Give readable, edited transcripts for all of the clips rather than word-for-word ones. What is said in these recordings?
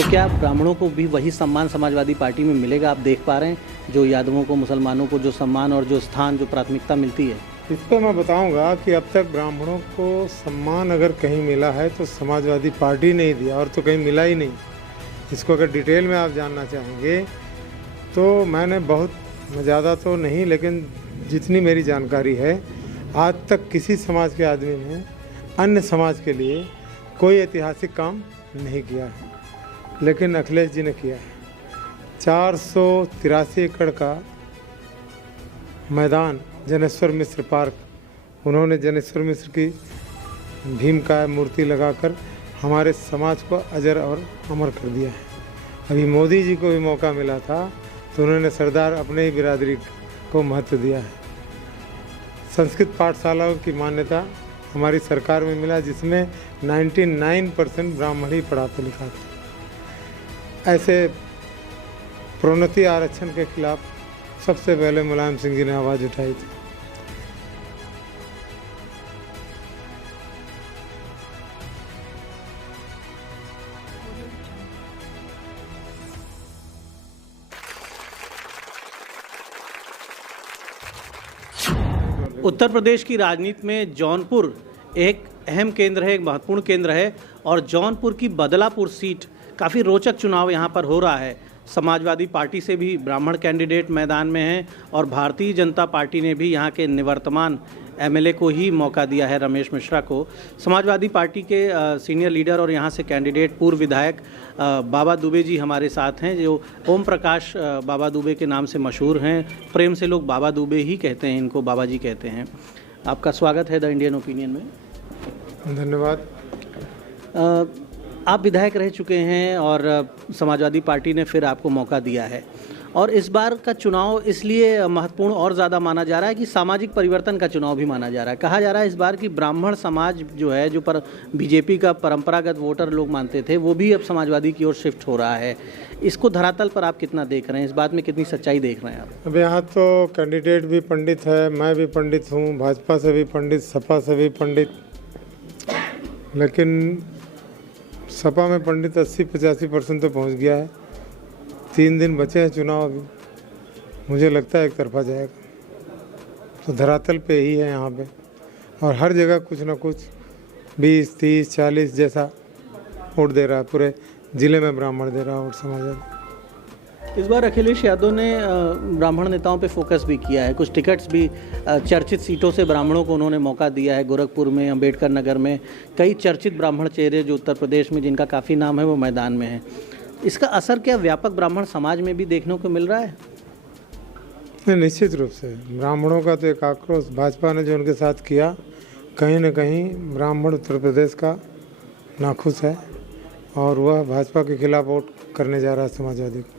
तो क्या ब्राह्मणों को भी वही सम्मान समाजवादी पार्टी में मिलेगा? आप देख पा रहे हैं जो यादवों को, मुसलमानों को जो सम्मान और जो स्थान, जो प्राथमिकता मिलती है? इस पर मैं बताऊंगा कि अब तक ब्राह्मणों को सम्मान अगर कहीं मिला है तो समाजवादी पार्टी ने ही दिया, और तो कहीं मिला ही नहीं। इसको अगर डिटेल में आप जानना चाहेंगे तो मैंने बहुत ज़्यादा तो नहीं, लेकिन जितनी मेरी जानकारी है, आज तक किसी समाज के आदमी ने अन्य समाज के लिए कोई ऐतिहासिक काम नहीं किया है, लेकिन अखिलेश जी ने किया है। 483 एकड़ का मैदान, जनेश्वर मिश्र पार्क, उन्होंने जनेश्वर मिश्र की भीम का मूर्ति लगाकर हमारे समाज को अजर और अमर कर दिया है। अभी मोदी जी को भी मौका मिला था तो उन्होंने सरदार अपने ही बिरादरी को महत्व दिया है। संस्कृत पाठशालाओं की मान्यता हमारी सरकार में मिला, जिसमें 99% ब्राह्मण ही पढ़ाते लिखाते। ऐसे प्रोन्नति आरक्षण के खिलाफ सबसे पहले मुलायम सिंह जी ने आवाज़ उठाई थी। उत्तर प्रदेश की राजनीति में जौनपुर एक अहम केंद्र है, एक महत्वपूर्ण केंद्र है, और जौनपुर की बदलापुर सीट काफ़ी रोचक चुनाव यहाँ पर हो रहा है। समाजवादी पार्टी से भी ब्राह्मण कैंडिडेट मैदान में हैं और भारतीय जनता पार्टी ने भी यहाँ के निवर्तमान एमएलए को ही मौका दिया है, रमेश मिश्रा को। समाजवादी पार्टी के सीनियर लीडर और यहाँ से कैंडिडेट पूर्व विधायक बाबा दुबे जी हमारे साथ हैं, जो ओम प्रकाश बाबा दुबे के नाम से मशहूर हैं। प्रेम से लोग बाबा दुबे ही कहते हैं, इनको बाबा जी कहते हैं। आपका स्वागत है द इंडियन ओपिनियन में। धन्यवाद। आप विधायक रह चुके हैं और समाजवादी पार्टी ने फिर आपको मौका दिया है, और इस बार का चुनाव इसलिए महत्वपूर्ण और ज़्यादा माना जा रहा है कि सामाजिक परिवर्तन का चुनाव भी माना जा रहा है। कहा जा रहा है इस बार कि ब्राह्मण समाज जो है, जो पर बीजेपी का परंपरागत वोटर लोग मानते थे, वो भी अब समाजवादी की ओर शिफ्ट हो रहा है। इसको धरातल पर आप कितना देख रहे हैं? इस बात में कितनी सच्चाई देख रहे हैं आप? अब यहाँ तो कैंडिडेट भी पंडित है, मैं भी पंडित हूँ, भाजपा से भी पंडित, सपा से भी पंडित, लेकिन सपा में पंडित 80-85% तो पहुँच गया है। 3 दिन बचे हैं चुनाव अभी, मुझे लगता है एक तरफा जाएगा। तो धरातल पे ही है यहाँ पे, और हर जगह कुछ ना कुछ 20, 30, 40 जैसा वोट दे रहा है। पूरे ज़िले में ब्राह्मण दे रहा है वोट समाजवादी। इस बार अखिलेश यादव ने ब्राह्मण नेताओं पे फोकस भी किया है। कुछ टिकट्स भी चर्चित सीटों से ब्राह्मणों को उन्होंने मौका दिया है। गोरखपुर में, अंबेडकर नगर में कई चर्चित ब्राह्मण चेहरे जो उत्तर प्रदेश में, जिनका काफ़ी नाम है, वो मैदान में है। इसका असर क्या व्यापक ब्राह्मण समाज में भी देखने को मिल रहा है? निश्चित रूप से ब्राह्मणों का तो एक आक्रोश, भाजपा ने जो उनके साथ किया, कहीं न कहीं ब्राह्मण उत्तर प्रदेश का नाखुश है, और वह भाजपा के खिलाफ वोट करने जा रहा है समाजवादी को।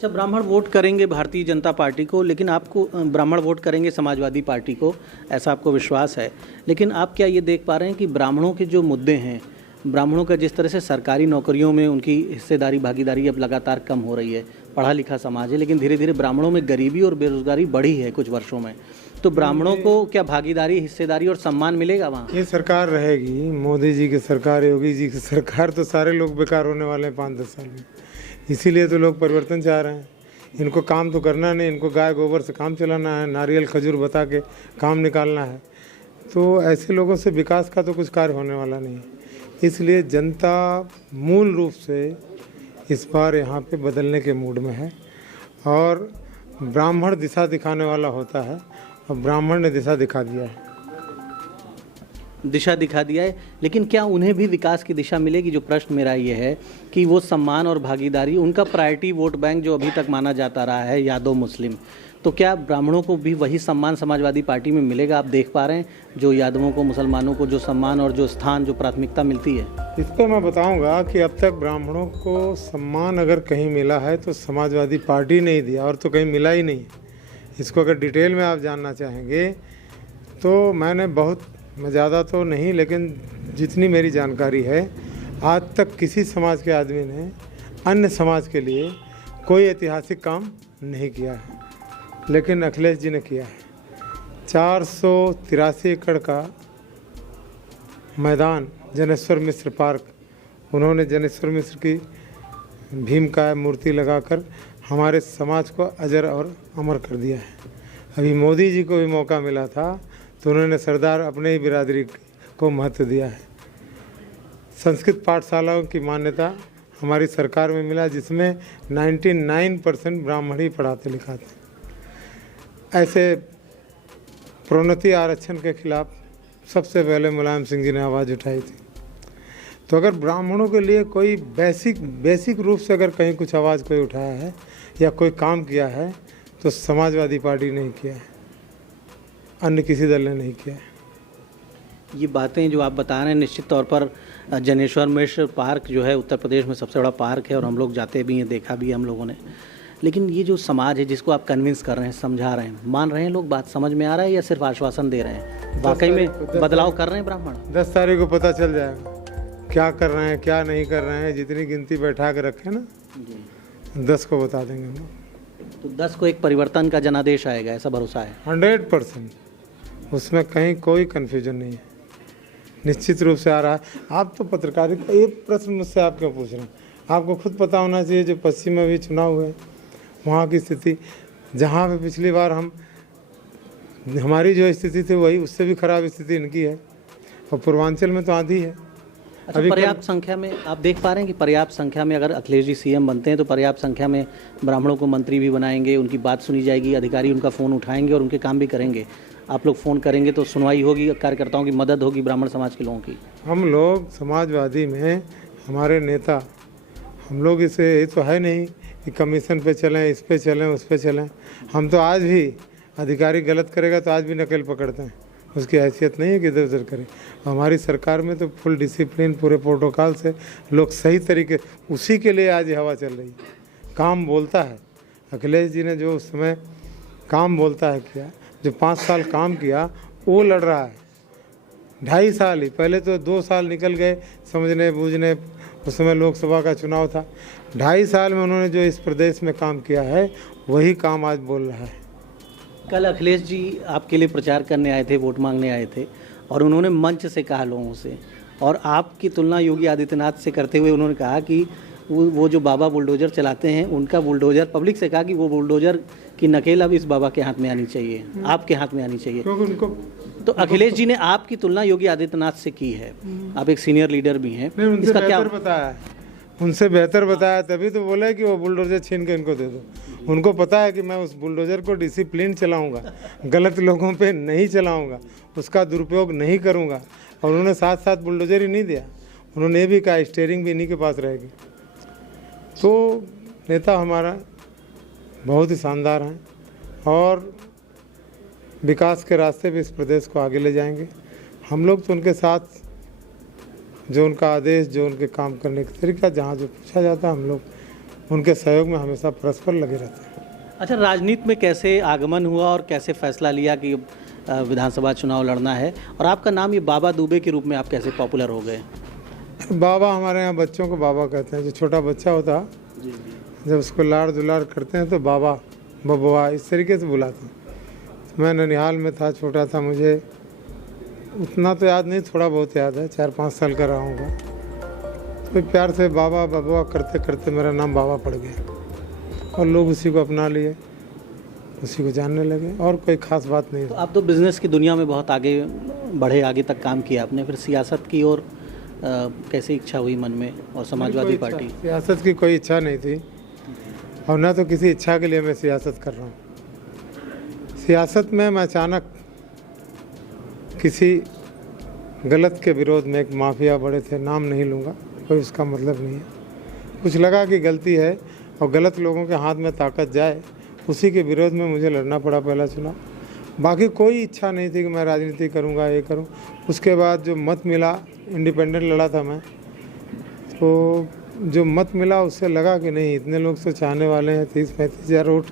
जब ब्राह्मण वोट करेंगे भारतीय जनता पार्टी को, लेकिन आपको ब्राह्मण वोट करेंगे समाजवादी पार्टी को, ऐसा आपको विश्वास है। लेकिन आप क्या ये देख पा रहे हैं कि ब्राह्मणों के जो मुद्दे हैं, ब्राह्मणों का जिस तरह से सरकारी नौकरियों में उनकी हिस्सेदारी, भागीदारी अब लगातार कम हो रही है, पढ़ा लिखा समाज है, लेकिन धीरे धीरे ब्राह्मणों में गरीबी और बेरोजगारी बढ़ी है कुछ वर्षों में, तो ब्राह्मणों को क्या भागीदारी, हिस्सेदारी और सम्मान मिलेगा वहाँ? ये सरकार रहेगी, मोदी जी की सरकार, योगी जी की सरकार, तो सारे लोग बेकार होने वाले हैं 5-10 साल में। इसीलिए तो लोग परिवर्तन चाह रहे हैं। इनको काम तो करना नहीं, इनको गाय गोबर से काम चलाना है, नारियल खजूर बता के काम निकालना है। तो ऐसे लोगों से विकास का तो कुछ कार्य होने वाला नहीं है। इसलिए जनता मूल रूप से इस बार यहाँ पे बदलने के मूड में है, और ब्राह्मण दिशा दिखाने वाला होता है, और ब्राह्मण ने दिशा दिखा दिया है। दिशा दिखा दिया है, लेकिन क्या उन्हें भी विकास की दिशा मिलेगी? जो प्रश्न मेरा ये है कि वो सम्मान और भागीदारी, उनका प्रायोरिटी वोट बैंक जो अभी तक माना जाता रहा है यादव मुस्लिम, तो क्या ब्राह्मणों को भी वही सम्मान समाजवादी पार्टी में मिलेगा? आप देख पा रहे हैं जो यादवों को, मुसलमानों को जो सम्मान और जो स्थान, जो प्राथमिकता मिलती है? इस पर मैं बताऊंगा कि अब तक ब्राह्मणों को सम्मान अगर कहीं मिला है तो समाजवादी पार्टी ने ही दिया, और तो कहीं मिला ही नहीं। इसको अगर डिटेल में आप जानना चाहेंगे तो मैंने बहुत ज़्यादा तो नहीं, लेकिन जितनी मेरी जानकारी है, आज तक किसी समाज के आदमी ने अन्य समाज के लिए कोई ऐतिहासिक काम नहीं किया है, लेकिन अखिलेश जी ने किया है। 483 एकड़ का मैदान, जनेश्वर मिश्र पार्क, उन्होंने जनेश्वर मिश्र की भीम का मूर्ति लगाकर हमारे समाज को अजर और अमर कर दिया है। अभी मोदी जी को भी मौका मिला था तो उन्होंने सरदार अपने ही बिरादरी को महत्व दिया है। संस्कृत पाठशालाओं की मान्यता हमारी सरकार में मिला, जिसमें 99% ब्राह्मण ही पढ़ाते लिखाते। ऐसे प्रोन्नति आरक्षण के खिलाफ सबसे पहले मुलायम सिंह जी ने आवाज़ उठाई थी। तो अगर ब्राह्मणों के लिए कोई बेसिक रूप से अगर कहीं कुछ आवाज़ कोई उठाया है या कोई काम किया है तो समाजवादी पार्टी ने किया है, अन्य किसी दल ने नहीं किया है। ये बातें जो आप बता रहे हैं निश्चित तौर पर जनेश्वर मिश्र पार्क जो है उत्तर प्रदेश में सबसे बड़ा पार्क है और हम लोग जाते भी हैं, देखा भी है हम लोगों ने। लेकिन ये जो समाज है जिसको आप कन्विंस कर रहे हैं, समझा रहे हैं, मान रहे हैं लोग, बात समझ में आ रहा है या सिर्फ आश्वासन दे रहे हैं? वाकई में बदलाव कर रहे हैं ब्राह्मण? 10 तारीख को पता चल जाएगा क्या कर रहे हैं क्या नहीं कर रहे हैं। जितनी गिनती बैठा के रखे ना, 10 को बता देंगे हम लोग। तो 10 को एक परिवर्तन का जनादेश आएगा, ऐसा भरोसा है? 100%, उसमें कहीं कोई कन्फ्यूजन नहीं है, निश्चित रूप से आ रहा है। आप तो पत्रकारिता, एक प्रश्न मुझसे आप क्यों पूछ रहे हैं? आपको खुद पता होना चाहिए, जो पश्चिम में भी चुनाव हुए वहाँ की स्थिति, जहाँ पे पिछली बार हमारी जो स्थिति थी वही उससे भी खराब स्थिति इनकी है, और पूर्वांचल में तो आधी है। अच्छा, पर्याप्त संख्या में आप देख पा रहे हैं कि पर्याप्त संख्या में अगर अखिलेश जी सीएम बनते हैं तो पर्याप्त संख्या में ब्राह्मणों को मंत्री भी बनाएंगे, उनकी बात सुनी जाएगी, अधिकारी उनका फ़ोन उठाएंगे और उनके काम भी करेंगे। आप लोग फ़ोन करेंगे तो सुनवाई होगी, कार्यकर्ताओं की मदद होगी ब्राह्मण समाज के लोगों की। हम लोग समाजवादी में हमारे नेता, हम लोग इसे ये तो है नहीं कि कमीशन पे चलें, इस पे चलें, उस पे चलें। हम तो आज भी अधिकारी गलत करेगा तो आज भी नकल पकड़ते हैं, उसकी हैसियत नहीं है कि इधर उधर करें। हमारी सरकार में तो फुल डिसिप्लिन, पूरे प्रोटोकॉल से लोग सही तरीके, उसी के लिए आज हवा चल रही है। काम बोलता है, अखिलेश जी ने जो उस समय काम बोलता है किया, जो 5 साल काम किया वो लड़ रहा है। 2.5 साल ही, पहले तो 2 साल निकल गए समझने बूझने, उस समय लोकसभा का चुनाव था। 2.5 साल में उन्होंने जो इस प्रदेश में काम किया है वही काम आज बोल रहा है। कल अखिलेश जी आपके लिए प्रचार करने आए थे, वोट मांगने आए थे, और उन्होंने मंच से कहा लोगों से, और आपकी तुलना योगी आदित्यनाथ से करते हुए उन्होंने कहा कि वो जो बाबा बुलडोजर चलाते हैं उनका बुलडोजर, पब्लिक से कहा कि वो बुलडोजर की नकेल अब इस बाबा के हाथ में आनी चाहिए, आपके हाथ में आनी चाहिए। उनको तो अखिलेश जी ने आपकी तुलना योगी आदित्यनाथ से की है, आप एक सीनियर लीडर भी हैं, इसका क्या बताया? उनसे बेहतर बताया, तभी तो बोला है कि वो बुलडोजर छीन के इनको दे दो। उनको पता है कि मैं उस बुलडोजर को डिसिप्लिन चलाऊंगा, गलत लोगों पे नहीं चलाऊंगा, उसका दुरुपयोग नहीं करूंगा। और उन्होंने साथ साथ बुलडोजर ही नहीं दिया, उन्होंने ये भी कहा स्टीयरिंग भी इन्हीं के पास रहेगी। तो नेता हमारा बहुत ही शानदार हैं और विकास के रास्ते पे इस प्रदेश को आगे ले जाएंगे। हम लोग तो उनके साथ, जो उनका आदेश, जो उनके काम करने का तरीका, जहाँ जो पूछा जाता है, हम लोग उनके सहयोग में हमेशा परस्पर लगे रहते हैं। अच्छा, राजनीति में कैसे आगमन हुआ और कैसे फैसला लिया कि विधानसभा चुनाव लड़ना है, और आपका नाम ये बाबा दुबे के रूप में आप कैसे पॉपुलर हो गए? बाबा, हमारे यहाँ बच्चों को बाबा कहते हैं। जो छोटा बच्चा होता है जब उसको लाड़ दुलार करते हैं तो बाबा, बबुआ, इस तरीके से बुलाते हैं। तो मैं ननिहाल में था, छोटा था, मुझे उतना तो याद नहीं, थोड़ा बहुत याद है, 4-5 साल का रहा हूँगा। तो प्यार से बाबा बबुआ करते करते मेरा नाम बाबा पड़ गया और लोग उसी को अपना लिए, उसी को जानने लगे, और कोई ख़ास बात नहीं। तो आप तो बिज़नेस की दुनिया में बहुत आगे बढ़े, आगे तक काम किया आपने, फिर सियासत की ओर कैसी इच्छा हुई मन में, और समाजवादी पार्टी? सियासत की कोई इच्छा नहीं थी, और ना तो किसी इच्छा के लिए मैं सियासत कर रहा हूँ। सियासत में मैं अचानक किसी गलत के विरोध में, एक माफिया बड़े थे, नाम नहीं लूँगा, कोई उसका मतलब नहीं है, कुछ लगा कि गलती है और गलत लोगों के हाथ में ताकत जाए, उसी के विरोध में मुझे लड़ना पड़ा पहला चुनाव। बाकी कोई इच्छा नहीं थी कि मैं राजनीति करूँगा, ये करूँ। उसके बाद जो मत मिला, इंडिपेंडेंट लड़ा था मैं, तो जो मत मिला उससे लगा कि नहीं, इतने लोग तो चाहने वाले हैं, 30-35 हज़ार वोट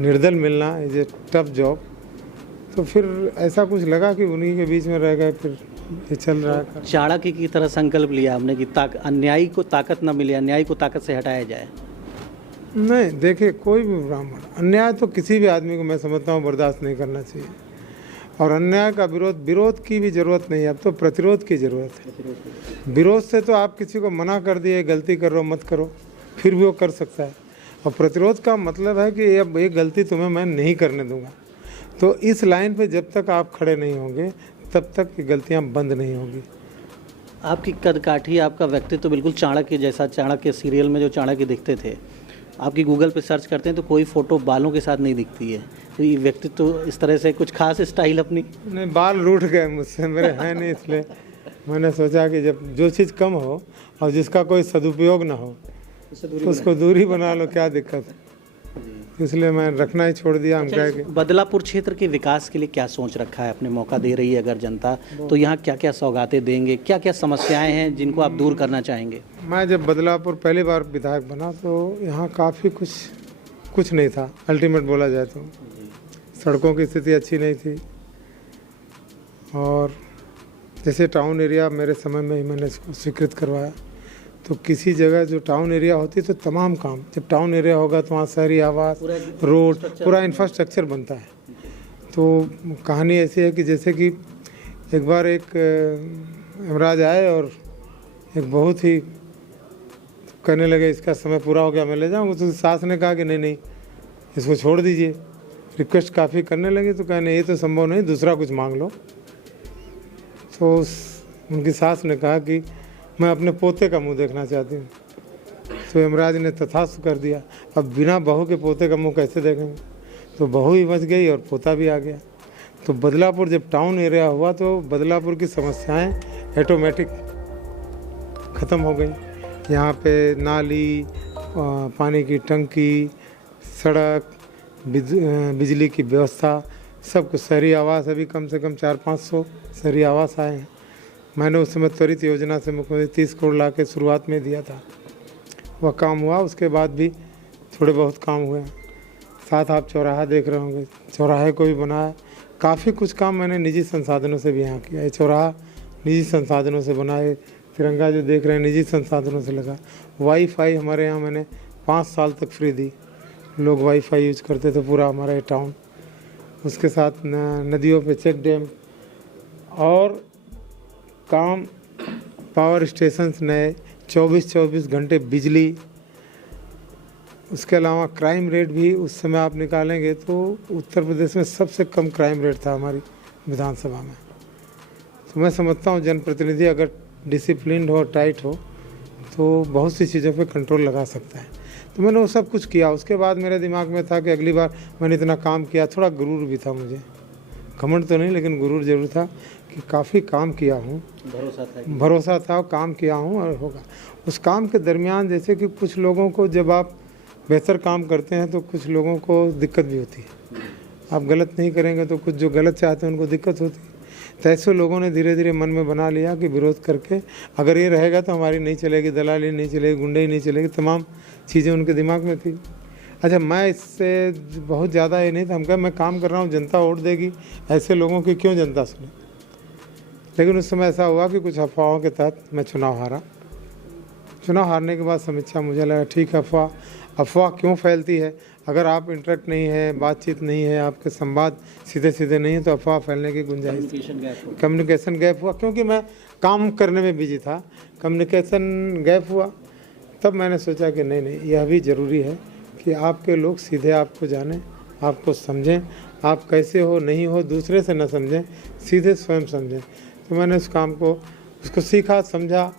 निर्दल मिलना इज ए टफ जॉब। तो फिर ऐसा कुछ लगा कि उन्हीं के बीच में रह गए, फिर ये चल रहा है। चाणक्य की तरह संकल्प लिया हमने कि अन्यायी को ताकत न मिले, अन्यायी को ताकत से हटाया जाए। नहीं, देखिए, कोई भी ब्राह्मण अन्याय तो किसी भी आदमी को मैं समझता हूँ बर्दाश्त नहीं करना चाहिए। और अन्याय का विरोध की भी ज़रूरत नहीं है, अब तो प्रतिरोध की ज़रूरत है। विरोध से तो आप किसी को मना कर दिए गलती करो मत करो, फिर भी वो कर सकता है। और प्रतिरोध का मतलब है कि अब ये गलती तुम्हें मैं नहीं करने दूंगा। तो इस लाइन पे जब तक आप खड़े नहीं होंगे तब तक ये गलतियाँ बंद नहीं होगी। आपकी कदकाठी, आपका व्यक्तित्व तो बिल्कुल चाणक्य जैसा, चाणक्य सीरियल में जो चाणक्य दिखते थे, आपकी गूगल पे सर्च करते हैं तो कोई फ़ोटो बालों के साथ नहीं दिखती है। तो ये व्यक्तित्व तो इस तरह से कुछ खास स्टाइल अपनी? नहीं, बाल रूठ गए मुझसे, मेरे हैं नहीं, इसलिए मैंने सोचा कि जब जो चीज़ कम हो और जिसका कोई सदुपयोग ना हो तो उसको दूरी बना लो, क्या दिक्कत है। इसलिए मैं रखना ही छोड़ दिया। हम कह के बदलापुर क्षेत्र के विकास के लिए क्या सोच रखा है? अपने मौका दे रही है अगर जनता, तो यहाँ क्या क्या सौगातें देंगे, क्या क्या समस्याएं हैं जिनको आप दूर करना चाहेंगे? मैं जब बदलापुर पहली बार विधायक बना तो यहाँ काफ़ी कुछ नहीं था। अल्टीमेट बोला जाए तो सड़कों की स्थिति अच्छी नहीं थी, और जैसे टाउन एरिया मेरे समय में ही मैंने इसको स्वीकृत करवाया। तो किसी जगह जो टाउन एरिया होती है तो तमाम काम, जब टाउन एरिया होगा तो वहाँ शहरी आवास, रोड, पूरा इंफ्रास्ट्रक्चर बनता है। तो कहानी ऐसी है कि जैसे कि एक बार एक यमराज आए और एक बहुत ही कहने लगे इसका समय पूरा हो गया, मैं ले जाऊँगा। तो सास ने कहा कि नहीं इसको छोड़ दीजिए। रिक्वेस्ट काफ़ी करने लगे तो कहने ये तो संभव नहीं, दूसरा कुछ मांग लो। तो उनकी सास ने कहा कि मैं अपने पोते का मुंह देखना चाहती हूँ। तो यमराज ने तथास्तु कर दिया। अब बिना बहू के पोते का मुंह कैसे देखेंगे? तो बहू भी बच गई और पोता भी आ गया। तो बदलापुर जब टाउन एरिया हुआ तो बदलापुर की समस्याएं ऑटोमेटिक ख़त्म हो गई। यहाँ पे नाली, पानी की टंकी, सड़क, बिजली की व्यवस्था, सब कुछ। शहरी आवास अभी कम से कम 400-500 शहरी आवास आए हैं। मैंने उस समय त्वरित योजना से मुख्यमंत्री 30 करोड़ ला के शुरुआत में दिया था, वह काम हुआ। उसके बाद भी थोड़े बहुत काम हुए। साथ आप चौराहा देख रहे होंगे, चौराहे को भी बनाया। काफ़ी कुछ काम मैंने निजी संसाधनों से भी यहाँ किया। ये चौराहा निजी संसाधनों से बनाए, तिरंगा जो देख रहे हैं निजी संसाधनों से लगा। वाईफाई हमारे यहाँ मैंने 5 साल तक फ्री दी, लोग वाईफाई यूज करते थे पूरा हमारा ये टाउन। उसके साथ नदियों पे चेक डैम और काम, पावर स्टेशंस नए, 24-24 घंटे बिजली। उसके अलावा क्राइम रेट भी उस समय आप निकालेंगे तो उत्तर प्रदेश में सबसे कम क्राइम रेट था हमारी विधानसभा में। तो मैं समझता हूँ जनप्रतिनिधि अगर डिसिप्लिन्ड हो, टाइट हो, तो बहुत सी चीज़ों पे कंट्रोल लगा सकता है। तो मैंने वो सब कुछ किया। उसके बाद मेरे दिमाग में था कि अगली बार मैंने इतना काम किया, थोड़ा गुरूर भी था मुझे, घमंड तो नहीं लेकिन गुरूर जरूर था कि काफ़ी काम किया हूँ। भरोसा था, काम किया हूँ और होगा। उस काम के दरमियान जैसे कि कुछ लोगों को, जब आप बेहतर काम करते हैं तो कुछ लोगों को दिक्कत भी होती है। आप गलत नहीं करेंगे तो कुछ जो गलत चाहते हैं उनको दिक्कत होती है। तो ऐसे लोगों ने धीरे धीरे मन में बना लिया कि विरोध करके अगर ये रहेगा तो हमारी नहीं चलेगी, दलाली नहीं चलेगी, गुंडई नहीं चलेगी, तमाम चीज़ें उनके दिमाग में थी। अच्छा, मैं इससे बहुत ज़्यादा ये नहीं था। हम कहा मैं काम कर रहा हूँ, जनता वोट देगी, ऐसे लोगों की क्यों जनता सुने। लेकिन उस समय ऐसा हुआ कि कुछ अफवाहों के तहत मैं चुनाव हारा। चुनाव हारने के बाद समीक्षा मुझे लगा ठीक है, अफवाह क्यों फैलती है। अगर आप इंटरेक्ट नहीं है, बातचीत नहीं है, आपके संवाद सीधे सीधे नहीं है तो अफवाह फैलने की गुंजाइश, कम्युनिकेशन गैप हुआ। क्योंकि मैं काम करने में बिजी था, कम्युनिकेशन गैप हुआ। तब मैंने सोचा कि नहीं, यह भी ज़रूरी है कि आपके लोग सीधे आपको जानें, आपको समझें, आप कैसे हो नहीं हो दूसरे से न समझें, सीधे स्वयं समझें। तो मैंने उस काम को, उसको सीखा, समझा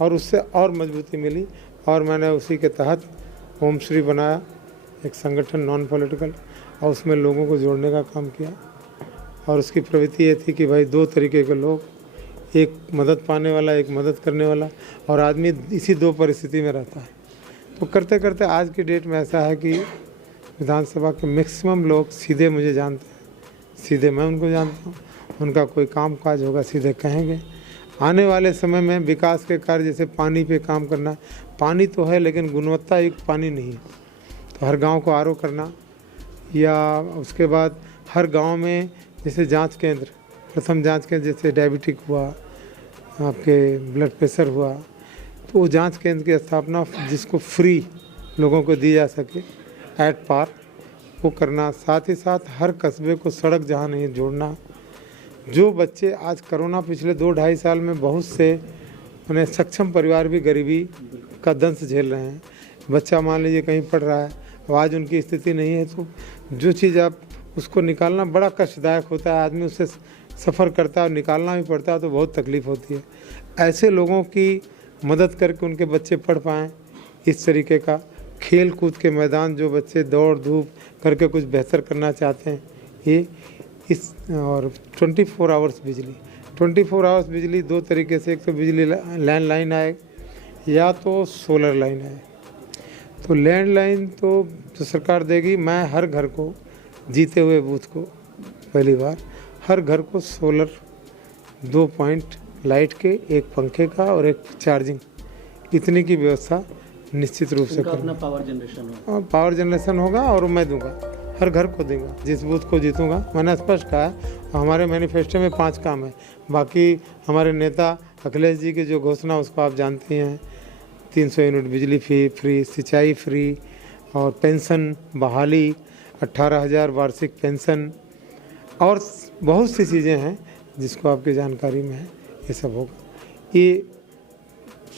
और उससे और मजबूती मिली। और मैंने उसी के तहत ओम श्री बनाया, एक संगठन नॉन पॉलिटिकल, और उसमें लोगों को जोड़ने का काम किया। और उसकी प्रवृत्ति ये थी कि भाई 2 तरीके के लोग, एक मदद पाने वाला, एक मदद करने वाला, और आदमी इसी 2 परिस्थिति में रहता है। तो करते करते आज की डेट में ऐसा है कि विधानसभा के मैक्सिमम लोग सीधे मुझे जानते हैं, सीधे मैं उनको जानता हूँ। उनका कोई काम काज होगा सीधे कहेंगे। आने वाले समय में विकास के कार्य, जैसे पानी पे काम करना, पानी तो है लेकिन गुणवत्ता युक्त पानी नहीं है, तो हर गांव को आरओ करना, या उसके बाद हर गांव में जैसे जांच केंद्र, प्रथम जांच केंद्र, जैसे डायबिटिक हुआ, आपके ब्लड प्रेशर हुआ, तो वो जांच केंद्र की स्थापना जिसको फ्री लोगों को दी जा सके एट पार, वो करना। साथ ही साथ हर कस्बे को सड़क जहाँ नहीं जोड़ना, जो बच्चे आज कोरोना पिछले 2-2.5 साल में बहुत से उन्हें सक्षम परिवार भी गरीबी का दंश झेल रहे हैं। बच्चा मान लीजिए कहीं पढ़ रहा है, अब आज उनकी स्थिति नहीं है, तो जो चीज़ आप उसको निकालना बड़ा कष्टदायक होता है। आदमी उससे सफ़र करता है और निकालना भी पड़ता है तो बहुत तकलीफ़ होती है। ऐसे लोगों की मदद करके उनके बच्चे पढ़ पाएँ, इस तरीके का खेल कूद के मैदान, जो बच्चे दौड़ धूप करके कुछ बेहतर करना चाहते हैं, ये इस और 24 आवर्स बिजली 24 आवर्स बिजली दो तरीके से, एक तो बिजली लैंडलाइन आए या तो सोलर लाइन आए। तो लैंडलाइन तो जो सरकार देगी, मैं हर घर को जीते हुए बूथ को पहली बार हर घर को सोलर 2 पॉइंट लाइट के, एक पंखे का और एक चार्जिंग, इतनी की व्यवस्था निश्चित रूप से अपना पावर जनरेशन होगा। पावर जनरेशन होगा और मैं दूंगा, हर घर को दूंगा जिस बूथ को जीतूंगा। मैंने स्पष्ट कहा है, हमारे मैनिफेस्टो में 5 काम है। बाकी हमारे नेता अखिलेश जी की जो घोषणा उसको आप जानते हैं, 300 यूनिट बिजली फ्री, सिंचाई फ्री और पेंशन बहाली, 18,000 वार्षिक पेंशन और बहुत सी चीज़ें हैं जिसको आपकी जानकारी में है। ये सब होगा, ये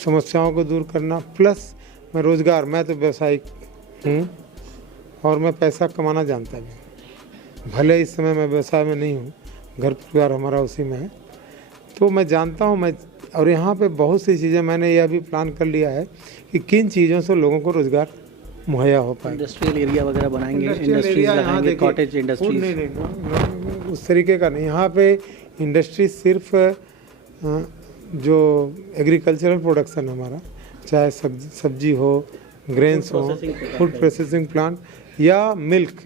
समस्याओं को दूर करना प्लस मैं रोज़गार, मैं तो व्यवसायिक हूँ और मैं पैसा कमाना जानता भी, भले इस समय मैं व्यवसाय में नहीं हूँ, घर परिवार हमारा उसी में है, तो मैं जानता हूँ मैं। और यहाँ पे बहुत सी चीज़ें मैंने यह भी प्लान कर लिया है कि किन चीज़ों से लोगों को रोज़गार मुहैया हो पाए। इंडस्ट्रियल एरिया वगैरे बनाएंगे, इंडस्ट्रीज लगाएंगे, कॉटेज इंडस्ट्रीज। नहीं, उस तरीके का नहीं। यहाँ पे इंडस्ट्री सिर्फ जो एग्रीकल्चरल प्रोडक्शन हमारा, चाहे सब्जी हो, ग्रेन्स हो, फूड प्रोसेसिंग प्लांट या मिल्क,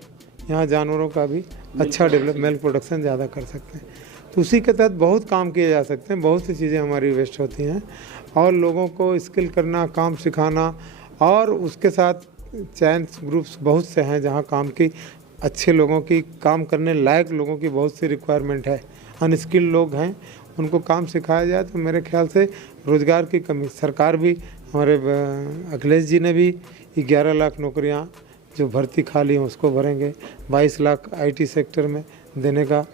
यहाँ जानवरों का भी अच्छा डेवलप, मिल्क प्रोडक्शन ज़्यादा कर सकते हैं। तो उसी के तहत बहुत काम किए जा सकते हैं, बहुत सी चीज़ें हमारी वेस्ट होती हैं और लोगों को स्किल करना, काम सिखाना, और उसके साथ चैन ग्रुप्स बहुत से हैं जहाँ काम की अच्छे लोगों की, काम करने लायक लोगों की बहुत सी रिक्वायरमेंट है। अनस्किल्ड लोग हैं, उनको काम सिखाया जाए तो मेरे ख्याल से रोज़गार की कमी, सरकार भी, हमारे अखिलेश जी ने भी 11 लाख नौकरियां जो भर्ती खाली हैं उसको भरेंगे, 22 लाख आईटी सेक्टर में देने का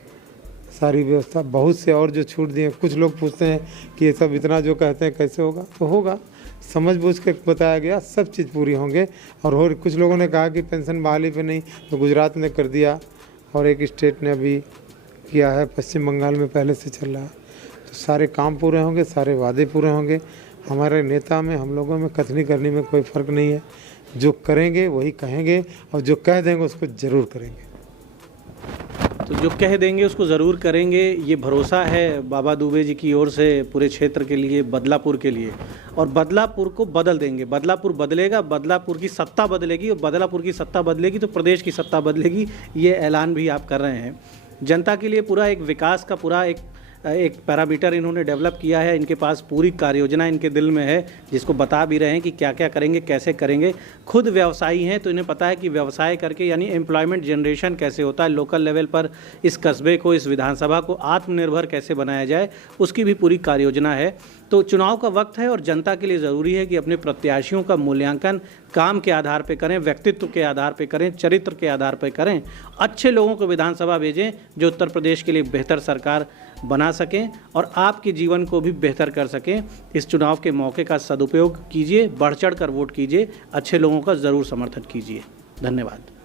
सारी व्यवस्था, बहुत से और जो छूट दिए। कुछ लोग पूछते हैं कि ये सब इतना जो कहते हैं कैसे होगा, तो होगा, समझ बूझ के बताया गया, सब चीज़ पूरी होंगे। और कुछ लोगों ने कहा कि पेंशन बहाली पे नहीं, तो गुजरात ने कर दिया और एक स्टेट ने अभी किया है, पश्चिम बंगाल में पहले से चल रहा है। तो सारे काम पूरे होंगे, सारे वादे पूरे होंगे। हमारे नेता में, हम लोगों में कथनी करने में कोई फ़र्क नहीं है, जो करेंगे वही कहेंगे और जो कह देंगे उसको ज़रूर करेंगे। तो जो कह देंगे उसको ज़रूर करेंगे, ये भरोसा है बाबा दुबे जी की ओर से पूरे क्षेत्र के लिए, बदलापुर के लिए। और बदलापुर को बदल देंगे, बदलापुर बदलेगा, बदलापुर की सत्ता बदलेगी, और बदलापुर की सत्ता बदलेगी तो प्रदेश की सत्ता बदलेगी। ये ऐलान भी आप कर रहे हैं। जनता के लिए पूरा एक विकास का पूरा एक पैरामीटर इन्होंने डेवलप किया है। इनके पास पूरी कार्य योजना इनके दिल में है, जिसको बता भी रहे हैं कि क्या क्या करेंगे, कैसे करेंगे। खुद व्यवसायी हैं तो इन्हें पता है कि व्यवसाय करके यानी एम्प्लॉयमेंट जनरेशन कैसे होता है, लोकल लेवल पर इस कस्बे को, इस विधानसभा को आत्मनिर्भर कैसे बनाया जाए, उसकी भी पूरी कार्य योजना है। तो चुनाव का वक्त है और जनता के लिए ज़रूरी है कि अपने प्रत्याशियों का मूल्यांकन काम के आधार पर करें, व्यक्तित्व के आधार पर करें, चरित्र के आधार पर करें। अच्छे लोगों को विधानसभा भेजें जो उत्तर प्रदेश के लिए बेहतर सरकार बना सकें और आपके जीवन को भी बेहतर कर सकें। इस चुनाव के मौके का सदुपयोग कीजिए, बढ़ चढ़ कर वोट कीजिए, अच्छे लोगों का ज़रूर समर्थन कीजिए। धन्यवाद।